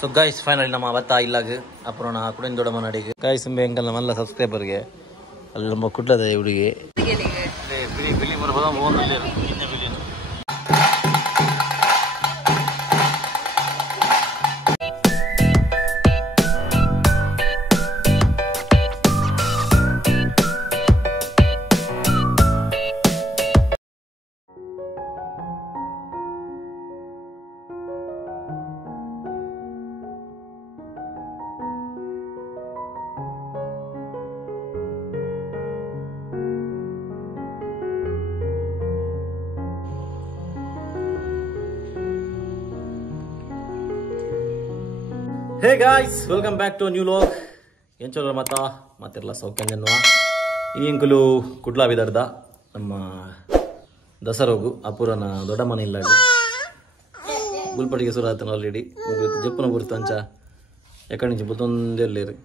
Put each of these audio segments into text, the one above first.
So guys finally ನಮ್ಮ ಅವತ್ತ ಇಲ್ಲಾಗ ಅப்புறம் ನಾ ಕೂಡ ದೊಡ್ಡ ಮನಾಡಿಗೆ ಗೈಸ್ ಎಂಕಲ್ ನಮ್ಮಲ್ಲ ಸಬ್ಸ್ಕ್ರೈಬರ್ಗೆ ಅಲ್ಲಿ ನಮ್ಮ ಕುಡ್ಲದ ಹುಡುಗಿ ಬಿಳಿ ಬರ್ಬೋದ ಹೋಗಲ್ಲ hey guys welcome back to new log ಏನು ಚಲೋ ಮತ್ತೆಲ್ಲ ಸೌಖ್ಯ ಅನ್ನುವ ಈ ಅಂಕಲು ಕುಡ್ಲಾ ವಿದರ್ದ ನಮ್ಮ ದಸರೋಗು ಅಪೂರನ ದೊಡ್ಡ ಮನೆ ಇಲ್ಲ ಗುಲ್ಪಡಿಗೆ ಸುರ ಆತನ ಆಲ್ರೆಡಿ ಜಪ್ಪನ ಗುರ್ತು ಅಂಚ ಎಕಡೆ నుంచి ಬುತ್ತೊಂದೇರ್ಲೇರು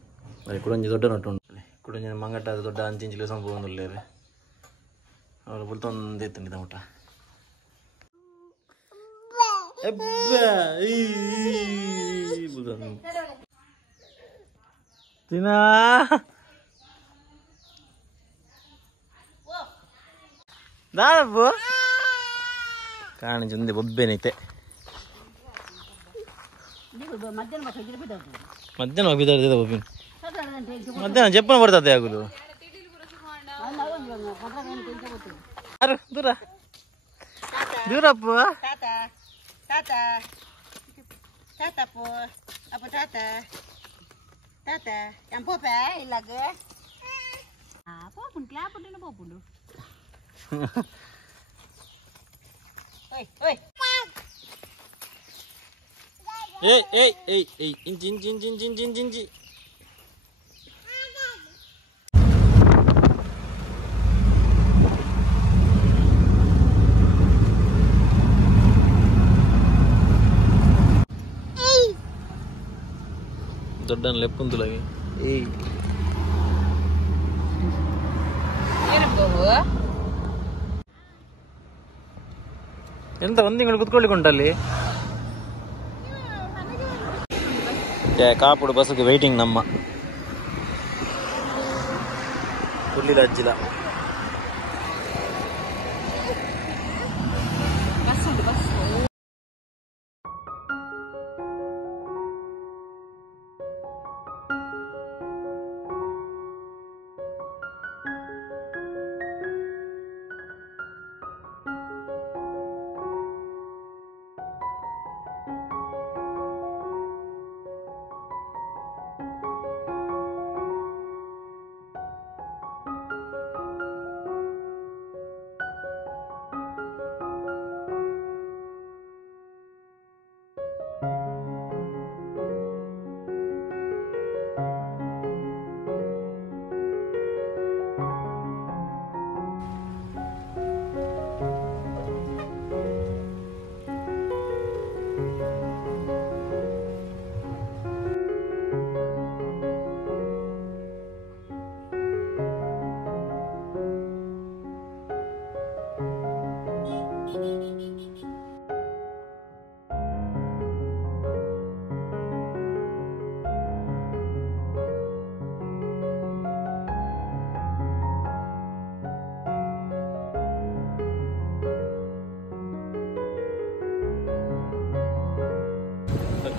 ಅದು ಕುಡಂಜಿ ದೊಡ್ಡ ನಟ್ಟು ಉಂಟು ಕುಡಂಜಿ ಮಂಗಟ್ಟ ದೊಡ್ಡ ಅಂಚಿಂಚಿಲು ಸಂಪೂರ್ಣಲ್ಲೇರು ಅವರು ಬುತ್ತೊಂದೇ ತಂದಿದ್ದ ಊಟ ತಿನ್ನಾ ದಾದಪ್ಪು ಕಾಣಿಂಚೆ ಬೊಬ್ಬೆನೈತೆ ಮಧ್ಯಾಹ್ನ ಹೋಗಿದ್ದ ಬೊಬ್ಬಿನ ಮಧ್ಯಾಹ್ನ ಜಪ್ಪನ ಬರ್ತದೆ ಆಗುದು ಯಾರು ದೂರ ದೂರಪ್ಪ Tata, tata po, apa tata, tata, yang pope ilaga. Apa pun kelapa dia nak pun tu. Oi, oi. Inci. ದೊಡ್ಡ ಲೆಪ್ಪುಂದುಲಾಗಿ ಏಯ್ ಎಂತ ಒಂದು ತಿಂಗಳು ಕುತ್ಕೊಳ್ಳಿಕೊಂಡಲ್ಲಿ ಕಾಪುಡು ಬಸ್ಗೆ ವೆಯ್ಟಿಂಗ್ ನಮ್ಮ ಕುಳ್ಳಿಲ ಅಜ್ಜಿಲ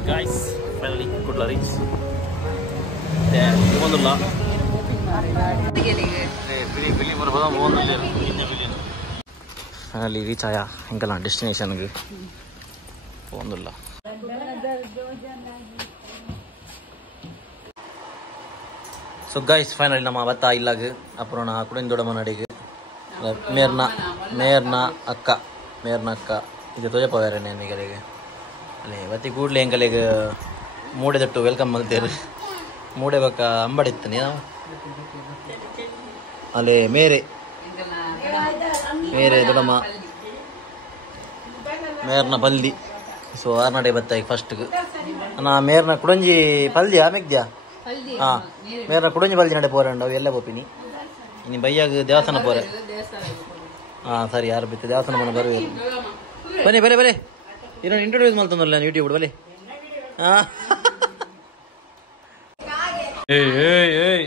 guys, finally Kudla reach. ಹೋಗಲ್ಲ ಬಿಳಿ ಬರ್ಬೋದ ಫೈನಲಿ ರೀಚ್ ಆಯ ಹೆಂಗಲ್ಲ ಡೆಸ್ಟಿನೇಷನ್ಗೆ ಹೋಗಲ್ಲ. ಸೊ ಗೈಸ್ ಫೈನಲಿ ನಮ್ಮ ಅವತ್ತ ಇಲ್ಲಾಗ ಅப்புறம் ನಾ ಕೂಡ ದೊಡ್ಡ ಮನಾಡಿಗೆ ಮೇರ್ನ ಅಕ್ಕ ಇದು ತೋಜಪ್ಪವ್ಯಾರ ನೆನಗೆಲೆಗೆ ಅಲ್ಲೇ ಬತ್ತಿ ಕೂಡಲೇ ಹೆಂಗಲೆಗೆ ಮೂಡೆ ತಟ್ಟು ವೆಲ್ಕಮ್ ಮಾಡ್ತೇವೆ. ಮೂಡೆ ಬಕ್ಕ ಅಂಬಡಿತ್ತು ನೀವು ಅಲ್ಲೇ ಮೇರೆ ದೊಡ್ಡಮ್ಮ ಮೇರ್ನ ಪಲ್ದಿ. ಸೊ ಆರ್ನಡೆ ಬತ್ತಾಯಿ ಫಸ್ಟ್ಗೆ ನಾ ಮೇರ್ನ ಕುಡಂಜಿ ಪಲ್ದಿಯಾ ಮೆಗ್ದ್ಯಾ ಹಾಂ ಮೇರ್ನ ಕುಡಂಜಿ ಪಲ್ದಿ ನಡೆ ಪೋರಂಡು ಅವು ಎಲ್ಲ ಬೋಪಿನಿ ಇನ್ನು ಬೈಯಾಗ ದೇವಸ್ಥಾನ ಪೋರೆ ಹಾಂ ಸರಿ ಯಾರು ಬಿತ್ತು ದೇವಸ್ಥಾನ ಮನೆ ಬರುವೆ ಬನ್ನಿ ಬರೀ ಬರೀ ಇನ್ನೊಂದು ಇಂಟ್ರೊಡ್ಯೂಸ್ ಮಾಡ್ತಂದಲ್ಲ ನಾನು ಯೂಟ್ಯೂಬ್ ಬಲ್ಲಿ ಹಾಂ ಏಯ್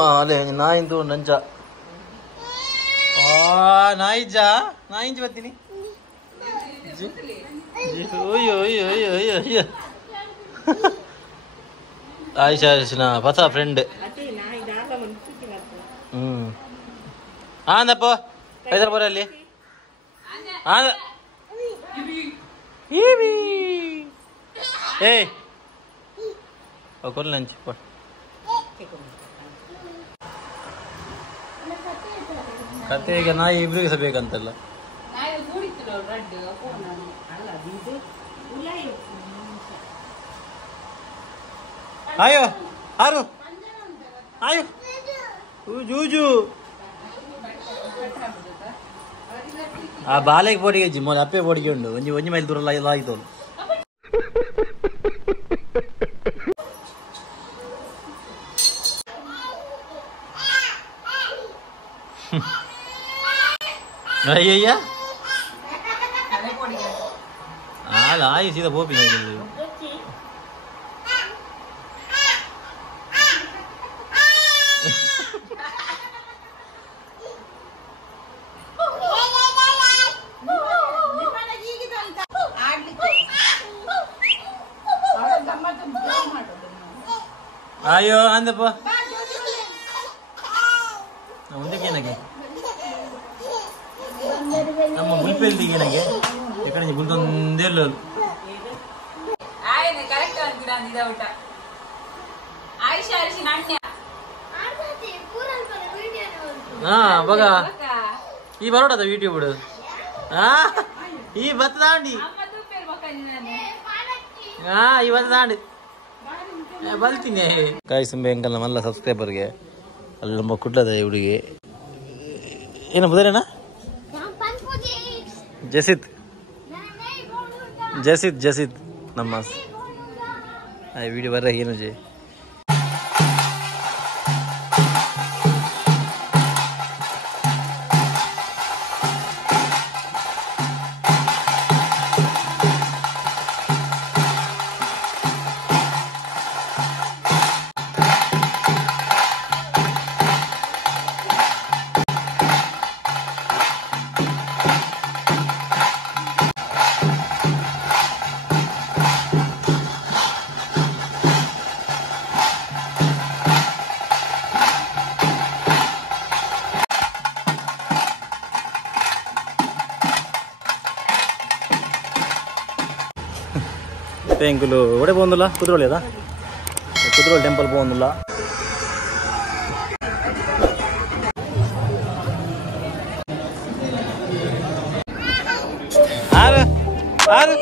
ಅಲ್ಲೇ ನಾಯಿಂದು ನಂಚ ನಾಯಿಜ್ಜಾ ನಾಯಿಂಚು ಬರ್ತೀನಿ ಆಯಿಷಾ ಆರ್ಶಿನ ಹೊಸ ಫ್ರೆಂಡ್ ಆಂದಪ್ಪ ಐದರ ಬರಲ್ಲಿ ಏಯ್ ಕೊಲ್ಲ ನಂಚಿ ಕತೆಗೆ ನಾಯಿ ಇಬ್ರಿಗೆ ಸಹ ಬೇಕಂತಲ್ಲ ಆಯೋ ಆರು ಆಯೋ ಜೂಜು ಆ ಬಾಲೆಗೆ ಬೋಡಿಗೆ ಮೊದಲು ಅಪ್ಪೆ ಬೋಡಿಗೆ ಉಂಡು ಒಂಜಿ ಒಂಜಿ ಮೈಲ್ ದೂರ ಎಲ್ಲ ಆಯ್ತು ಅಯ್ಯಯ್ಯ ಅಲ್ಲ ಆಯ್ ಸೀದಾ ಬೋಪಿ ಅಯ್ಯೋ ಅಂದಪ್ಪ ಮುಂದಕ್ಕೇನಾಗೆ ನಮ್ಮ ಮುಲ್ಪೆಲ್ದಿಗೇನಾಗೆ ಈ ಕಡೆ ಬುಲ್ದೊಂದೇ ಇಲ್ಲ ಹಾ ಬಗ ಈ ಬರೋಡದ ಯೂಟ್ಯೂಬ್ ಹಾ ಈ ಬತ್ತದಾಂಡಿ ಹಾ ಈ ಬತ್ತದಾಂಡಿ ಬಲ್ತೀನಿ ಕಾಯಿ ಸುಂಬೆ ಅಂಕಲ್ ನಮ್ಮೆಲ್ಲ ಸಬ್ಸ್ಕ್ರೈಬರ್ಗೆ ಅಲ್ಲಿ ನಮ್ಮ ಕುಡ್ಲದ ಹುಡುಗಿ ಏನು ಬುದರೇನಾ ಜಸಿತ್ ನಮ್ಮ ವಿಡಿಯೋ ಬರ್ರ ಏನು ಜೆ ఇంకులు ఒకటే పోందులా కుదురు లేదా కుదురు టెంపుల్ పోందులా ఆరు ఆరు